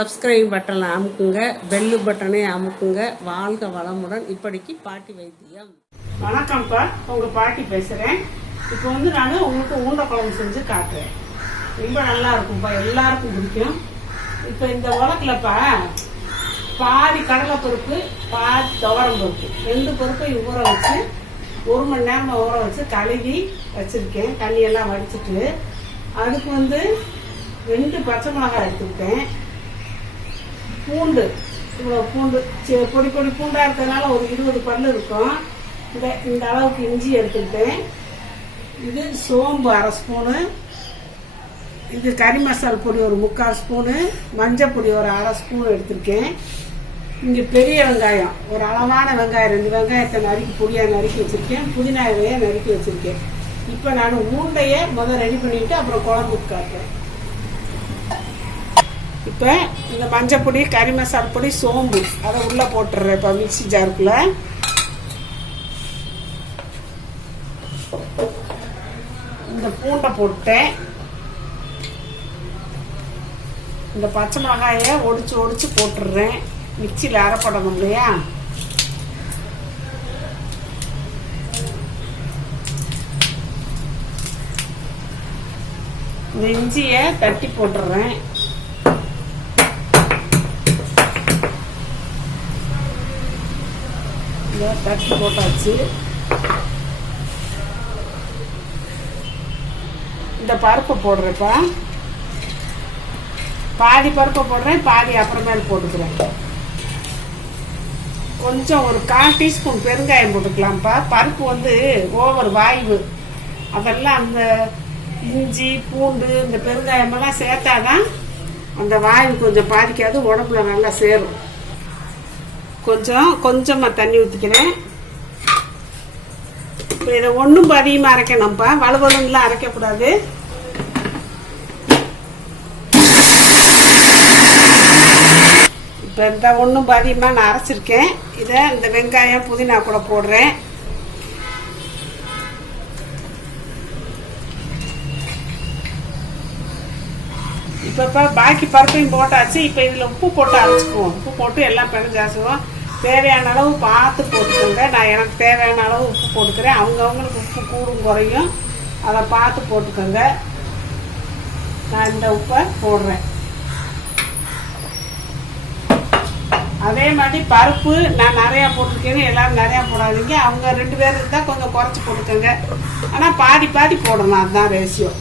Subscribe பட்டனை அமுக்குங்க, bell பட்டனை அமுக்குங்க. வாழ்க வளமுடன். இப்படிக்கு பாட்டி வைத்தியம். வணக்கம்ப்பா, உங்கள் பாட்டி பேசுகிறேன். இப்போ நான் உங்களுக்கு ஊண்ட குழம்பு செஞ்சு காட்டுறேன். ரொம்ப நல்லா இருக்கும்ப்பா, எல்லாருக்கும் பிடிக்கும். இப்போ இந்த உலக்கில்ப்பா பாதி கடலைப்பருப்பு, பாதி துவரம் பருப்பு, 2 பருப்பையும் ஊற வச்சு 1 மணி நேரம் ஊற வச்சு கழுவி வச்சுருக்கேன். தண்ணியெல்லாம் வடிச்சிட்டு அதுக்கு 2 பச்சை மிளகாய் எடுத்துக்கிட்டேன். பூண்டு, இவ்வளோ பூண்டு பொடி பொடி பூண்டாக இருக்கிறதுனால ஒரு 20 பல்லு இருக்கும். இந்த அளவுக்கு இஞ்சி எடுத்துக்கிட்டேன். இது சோம்பு 1/2 ஸ்பூனு, இது கறி மசால் பொடி ஒரு 3/4 ஸ்பூனு, மஞ்சள் பொடி ஒரு 1/2 ஸ்பூன் எடுத்திருக்கேன். இங்கே பெரிய வெங்காயம், ஒரு அளவான வெங்காயம் 2 வெங்காயத்தை நறுக்கி பொடியாக நறுக்கி வச்சுருக்கேன். புதினா இலையை நறுக்கி வச்சுருக்கேன். இப்போ நான் ஊண்டையை ரெடி பண்ணிவிட்டு அப்புறம் குழம்புக்கு காட்டுறேன். இப்போ இந்த மஞ்சள் பொடி, கறி மசால் பொடி, சோம்பு அதை உள்ளே போட்டுடுறேன். இப்போ மிக்சி ஜாருக்குள்ள இந்த பூண்டை போட்டேன். இந்த பச்சை மிளகாயை ஒடிச்சு போட்டுடுறேன். மிக்சியில் அரைப்படணும் இல்லையா. இந்த இஞ்சியை தட்டி போட்டுடுறேன். தட்டி போட்டாச்சு. இந்த பருப்பை போடுறேப்பா. பாதி பருப்பை போடுறேன், பாதி அப்புறமேல போட்டுக்கிறேன். கொஞ்சம் ஒரு 1/4 டீஸ்பூன் பெருங்காயம் போட்டுக்கலாம்ப்பா. பருப்பு ஓவர் வாய்வு, அதெல்லாம் அந்த இஞ்சி பூண்டு இந்த பெருங்காயமெல்லாம் சேர்த்தாதான் அந்த வாய்வு கொஞ்சம் பாதிக்காது, உடம்புல நல்லா சேரும். கொஞ்சமாக தண்ணி ஊற்றிக்கிறேன். இப்போ இதை ஒன்றும் அதிகமாக அரைக்கணும்ப்பா, வலுவலுன்னெலாம் அரைக்கக்கூடாது. இப்போ இந்த ஒன்றும் அதிகமாக நான் அரைச்சிருக்கேன். இதை இந்த வெங்காயம் புதினா கூட போடுறேன். இப்போ பாக்கி பருப்பையும் போட்டாச்சு. இப்போ இதில் உப்பு போட்டு அரைச்சிக்குவோம். உப்பு போட்டு எல்லாம் பிணைஞ்சாசுவோம். தேவையான அளவு பார்த்து போட்டுக்கோங்க. நான் எனக்கு தேவையான அளவு உப்பு போட்டுக்கிறேன். அவங்கவுங்களுக்கு உப்பு கூடும் குறையும், அதை பார்த்து போட்டுக்கோங்க. நான் இந்த உப்பை போடுறேன். அதே மாதிரி பருப்பு நான் நிறையா போட்டிருக்கேன்னு எல்லோரும் நிறையா போடாதீங்க. அவங்க 2 பேர் இருந்தால் கொஞ்சம் குறைச்சி போட்டுக்கோங்க. ஆனால் பாதி பாதி போடணும், அதுதான் ரேஷியோ.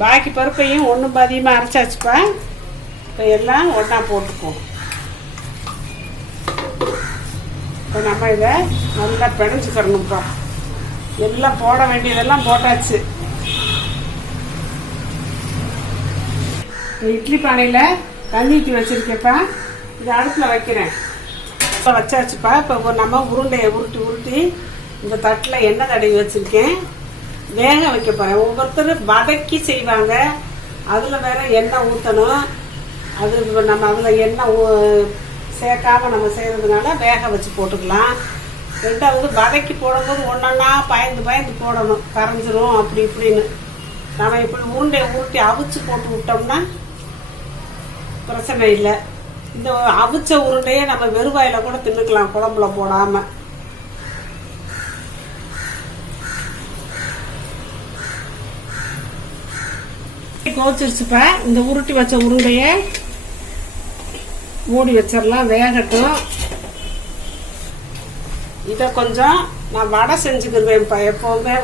பாக்கி பருப்பையும் ஒன்றும் அதிகமாக அரைச்சாச்சுப்பா. இப்போ எல்லாம் ஒன்றா போட்டுக்குவோம். இப்போ நம்ம இதை நல்லா பிணைஞ்சிக்கிறணும்ப்பா. எல்லாம் போட வேண்டியதெல்லாம் போட்டாச்சு. இட்லி பானையில் தண்ணி ஊற்றி வச்சுருக்கேப்பா. இதை அடுப்பில் வைக்கிறேன். இப்போ வச்சாச்சுப்பா. இப்போ நம்ம உருண்டையை உருட்டி இந்த தட்டில் எண்ணெய் தடவி வச்சுருக்கேன். வேக வைக்க போகிறேன். ஒவ்வொருத்தரும் வதக்கி செய்வாங்க, அதில் வேற எண்ணெய் ஊற்றணும். அது நம்ம அதில் எண்ணெய் சேர்க்காம நம்ம செய்கிறதுனால வேக வச்சு போட்டுக்கலாம். 2வது வதக்கி போடும்போது ஒன்றா பயந்து போடணும், கரைஞ்சிரும் அப்படி இப்படின்னு. நம்ம இப்படி உருண்டையை உருட்டி அவிச்சு போட்டு விட்டோம்னா பிரச்சனை இல்லை. இந்த அவிச்ச உருண்டையை நம்ம வெறுவாயில் கூட தின்னுக்கலாம், குழம்புல போடாமல். கோச்சிருச்சுப்பா. இந்த உருட்டி வச்ச உருண்டையை மூடி வச்சிடலாம், வேகட்டும். இதை கொஞ்சம் நான் வடை செஞ்சுக்கிடுவேன்ப்பா. எப்போவுமே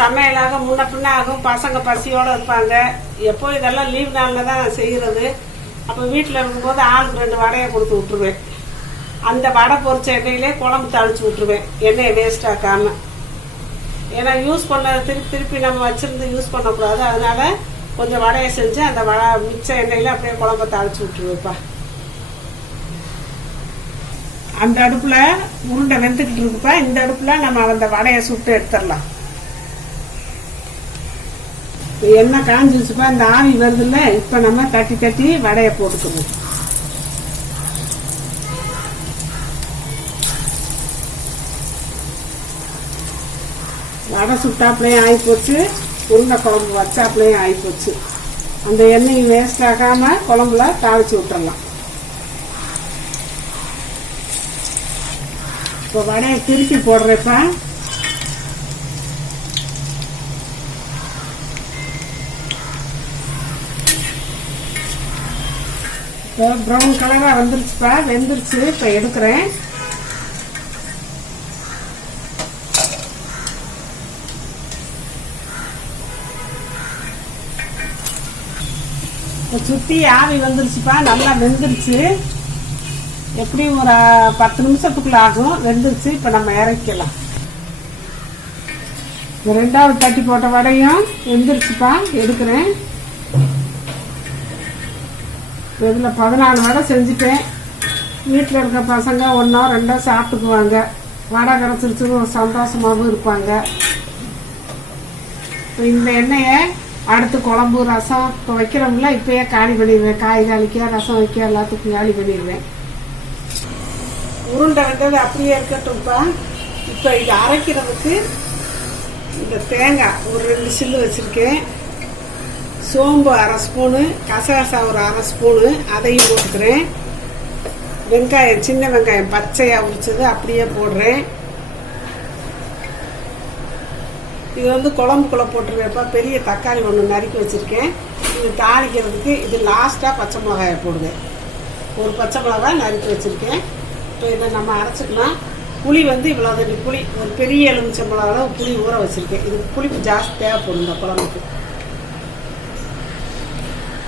சமையலாக முன்ன பின்ன ஆகும், பசங்க பசியோடு இருப்பாங்க. எப்போ இதெல்லாம் லீவ் நாளில் தான் நான் செய்கிறது. அப்போ வீட்டில் இருக்கும்போது ஆளுக்கு 2 வடையை கொடுத்து விட்ருவேன். அந்த வடை பொரிச்ச எண்ணெயிலே குழம்பு தாளித்து விட்ருவேன், எண்ணெயை வேஸ்ட் ஆக்காமல். ஏன்னா யூஸ் பண்ண திருப்பி நம்ம வச்சுருந்து யூஸ் பண்ணக்கூடாது. அதனால் கொஞ்சம் வடையை செஞ்சு அந்த மிச்ச எண்ணெயில் அப்படியே குழம்பை தாளித்து விட்ருவேப்பா. அந்த அடுப்பில் உருண்டை வெந்துக்கிட்டு இருக்குப்பா. இந்த அடுப்பில் நம்ம அந்த வடையை சுட்டு எடுத்துடலாம். எண்ணெய் காஞ்சிருச்சுப்பா. இந்த ஆவி வருதுல்ல, இப்போ நம்ம தட்டி வடையை போட்டுக்கணும். வடை சுட்டாப்புலையும் ஆகி போச்சு. உருண்டை குழம்பு வச்சாப்புலையும் ஆகிப்போச்சு. அந்த எண்ணெய் வேஸ்ட் ஆகாமல் குழம்புல தாளித்து விட்டுறலாம். இப்போ வடையை திருப்பி போடுறப்ப இப்போ ப்ரௌன் கலராக வந்துருச்சுப்பா, வெந்துருச்சு. இப்போ எடுக்கிறேன். இப்போ சுற்றி ஆவி வந்துருச்சுப்பா, நல்லா வெந்துருச்சு. எப்படியும் ஒரு 10 நிமிஷத்துக்குள்ள ஆகும். வெந்துருச்சு. இப்போ நம்ம இறக்கலாம். ரெண்டாவது தட்டி போட்ட வடையும் வெந்துருச்சுப்பா, எடுக்கிறேன். இதில் 14 வடை செஞ்சுட்டேன். வீட்டில் இருக்க பசங்க 1 2 சாப்பிட்டுக்குவாங்க. வடை கிடச்சிருச்சுன்னு ஒரு சந்தோஷமாகவும் இருப்பாங்க. இப்போ இந்த எண்ணெயை அடுத்து குழம்பு ரசம் இப்போ வைக்கிறோம்ல, இப்போயே காலி பண்ணிடுவேன். காய் காலிக்க ரசம் வைக்க எல்லாத்துக்கும் காலி பண்ணிடுவேன். உருண்டை வந்தது அப்படியே இருக்கட்டும்ப்பா. இப்போ இது அரைக்கிறதுக்கு இந்த தேங்காய் ஒரு 2 சில்லு வச்சுருக்கேன். சோம்பு 1/2 ஸ்பூனு, கசகசா ஒரு 1/2 ஸ்பூனு, அதையும் போட்டுக்கிறேன். வெங்காயம், சின்ன வெங்காயம் பச்சையாக உரிச்சது அப்படியே போடுறேன். இது வந்து குழம்புக்குள்ளே போட்டுருவேப்பா. பெரிய தக்காளி 1 நறுக்கி வச்சுருக்கேன். இது தாளிக்கிறதுக்கு இது லாஸ்ட்டாக பச்சை மிளகாயை போடுவேன். ஒரு பச்சை மிளகாய் நறுக்கி வச்சுருக்கேன். இப்போ இதை நம்ம அரைச்சிக்கலாம். புளி வந்து இவ்வளோ புளி, ஒரு பெரிய எலுமிச்சம்பழம் அளவு புளி ஊற வச்சுருக்கேன். இதுக்கு புளிப்பு ஜாஸ்தி தேவைப்படும் இந்த குழம்புக்கு.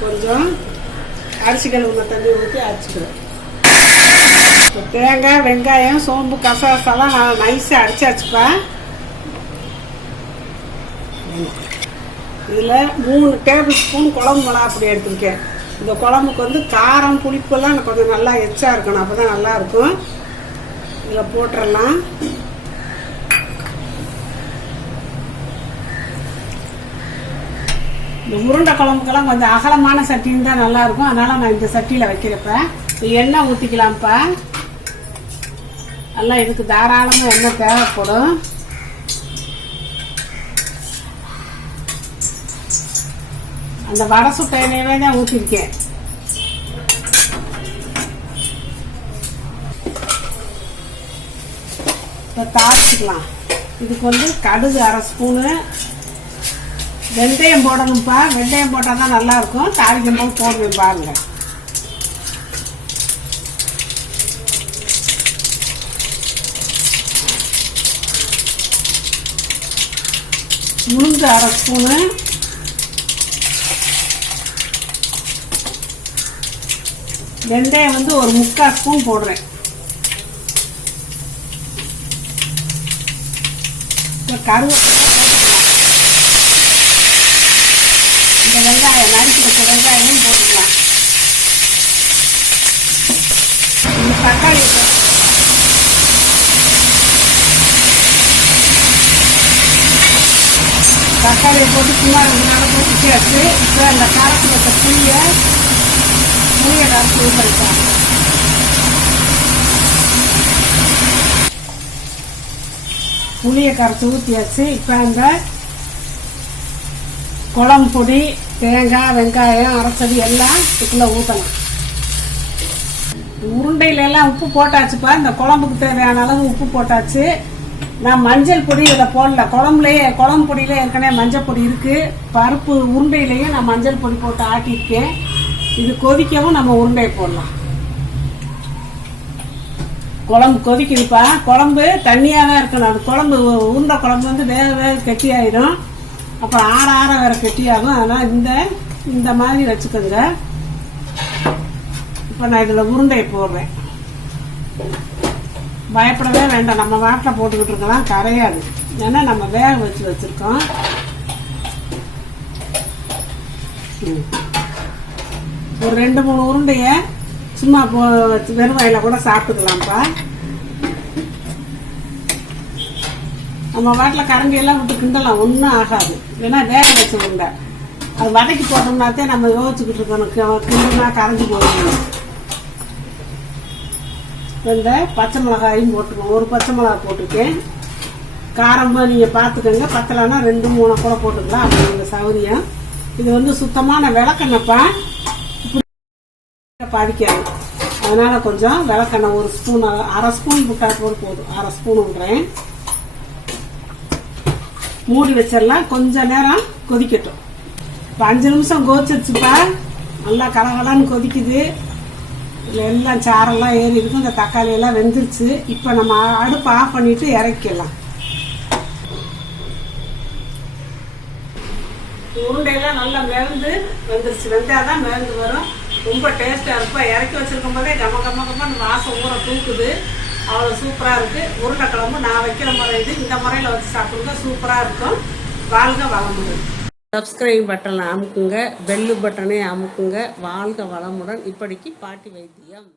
கொஞ்சம் அரிசி கழுவுன தண்ணி ஊற்றி அரைச்சிக்கிறேன். இப்போ தேங்காய், வெங்காயம், சோம்பு, கசகசாலாம் நான் நைஸாக அரைச்சாச்சுப்பா. இதில் 3 டேபிள் ஸ்பூன் குழம்பு மிளகா அப்படி எடுத்துருக்கேன். இந்த குழம்புக்கு வந்து காரம் புளிப்பெல்லாம் எனக்கு கொஞ்சம் நல்லா எச்சா இருக்கணும், அப்போ தான் நல்லாயிருக்கும். இதில் போட்டுடலாம். இந்த உருண்டை குழம்புக்கெல்லாம் கொஞ்சம் அகலமான சட்டின்னு தான் நல்லாயிருக்கும். அதனால் நான் இந்த சட்டியில் வைக்கிறப்ப எண்ணெய் ஊற்றிக்கலாம்ப்பா. நல்லா இதுக்கு தாராளமாக எண்ணெய் தேவைப்படும். அந்த வடை சுட்ட எண்ணெயவே தான் ஊற்றிருக்கேன். இப்போ தாளிச்சுக்கலாம். இதுக்கு வந்து கடுகு 1/2 ஸ்பூனு, வெந்தயம் போடணும்ப்பா. வெந்தயம் போட்டால் தான் நல்லாயிருக்கும். தாளிக்கும் போது போடுவேன் பாருங்க. உளுந்து 1/2 ஸ்பூனு, வெந்தயம் வந்து ஒரு 3/4 ஸ்பூன் போடுறேன். இப்போ கருவேப்பிலை, இந்த வெங்காயம் நறுக்கி வச்ச வெங்காயத்தையும் போட்டுக்கலாம். இந்த தக்காளி தக்காளியை போட்டு சும்மா 2 நாள் போட்டுச்சாச்சு. இப்போ அந்த கரைச்சி வச்ச புளியை கரைச்சி ஊற்றிக்கலாம். புளியை கரைச்சி ஊற்றியாச்சு. இப்போ அந்த குழம்பு பொடி, தேங்காய், வெங்காயம் அரைச்சது எல்லாம் இதுக்குள்ளே ஊற்றலாம். உருண்டையில எல்லாம் உப்பு போட்டாச்சுப்பா. இந்த குழம்புக்கு தேவையான அளவு உப்பு போட்டாச்சு. நான் மஞ்சள் பொடி இதில் போடல. குழம்பு பொடியில ஏற்கனவே மஞ்சள் பொடி இருக்கு. பருப்பு உருண்டையிலையும் நான் மஞ்சள் பொடி போட்டு ஆட்டியிருக்கேன். இது கொதிக்கவும் நம்ம உருண்டையை போடலாம். குழம்பு கொதிக்குதுப்பா. குழம்பு தண்ணியாக தான் இருக்கணும். அது குழம்பு உருண்டை குழம்பு வந்து வேக வேக கெட்டியாயிடும். அப்புறம் ஆற வேற கெட்டியாகும். அதனால் இந்த மாதிரி வச்சுக்கோங்க. இப்போ நான் இதில் உருண்டையை போடுறேன். பயப்படவே வேண்டாம். நம்ம வாட்டில் போட்டுக்கிட்டு இருக்கலாம், கரையாது. ஏன்னா நம்ம வேக வச்சுருக்கோம். ஒரு 2-3 உருண்டைய சும்மா வெறும் வாயில கூட சாப்பிட்டுக்கலாம்ப்பா. நம்ம வாட்டில் கரண்டியெல்லாம் விட்டு கிண்டலாம், ஒன்றும் ஆகாது. ஏன்னா வேக வச்ச உருண்டை. அது வதக்கி போட்டோம்னாத்தே நம்ம யோசிச்சுக்கிட்டு இருக்கணும், கிண்டுனா கரைஞ்சி போடணும். இந்த பச்சை மிளகாயும் போட்டுக்கணும். ஒரு பச்சை மிளகாய் போட்டிருக்கேன். காரமாக நீங்கள் பார்த்துக்கோங்க. பத்தலைன்னா 2-3 கூட போட்டுக்கலாம். அப்படி உங்கள் சௌரியம். இது வந்து சுத்தமான விளக்கெண்ணப்பா, இப்படி பாதிக்காது. அதனால் கொஞ்சம் விளக்கெண்ணெய் 1 ஸ்பூன், 1/2 ஸ்பூன் போட்டால் போதும். 1/2 ஸ்பூன் விடுறேன். மூடி வச்சிடலாம். கொஞ்ச நேரம் கொதிக்கட்டும். இப்போ 5 நிமிஷம் கொதிச்சிருச்சுப்பா. நல்லா கலகலன்னு கொதிக்குது. இதில் எல்லாம் சாரெல்லாம் ஏறி இருக்கும். இந்த தக்காளி எல்லாம் வெந்துருச்சு. இப்போ நம்ம அடுப்பு ஆஃப் பண்ணிட்டு இறக்கிடலாம். உருண்டையெல்லாம் நல்லா வெந்துருச்சு. வெந்தாதான் மிதந்து வரும். ரொம்ப டேஸ்ட்டாக இருக்கும். இறக்கி வச்சிருக்கும் போதே கம கம கம்மன்னு வாசம் ஊற தூக்குது. அவ்வளோ சூப்பராக இருக்குது. உருளைக்கிழம்பு நான் வைக்கிற முறை இது. இந்த முறையில் வச்சு சாப்பிடுங்க, சூப்பராக இருக்கும். வாழ்க வளமுடன். சப்ஸ்கிரைப் பட்டனை அமுக்குங்க, பெல்லு பட்டனை அமுக்குங்க. வாழ்க வளமுடன். இப்படிக்கு பாட்டி வைத்தியம்.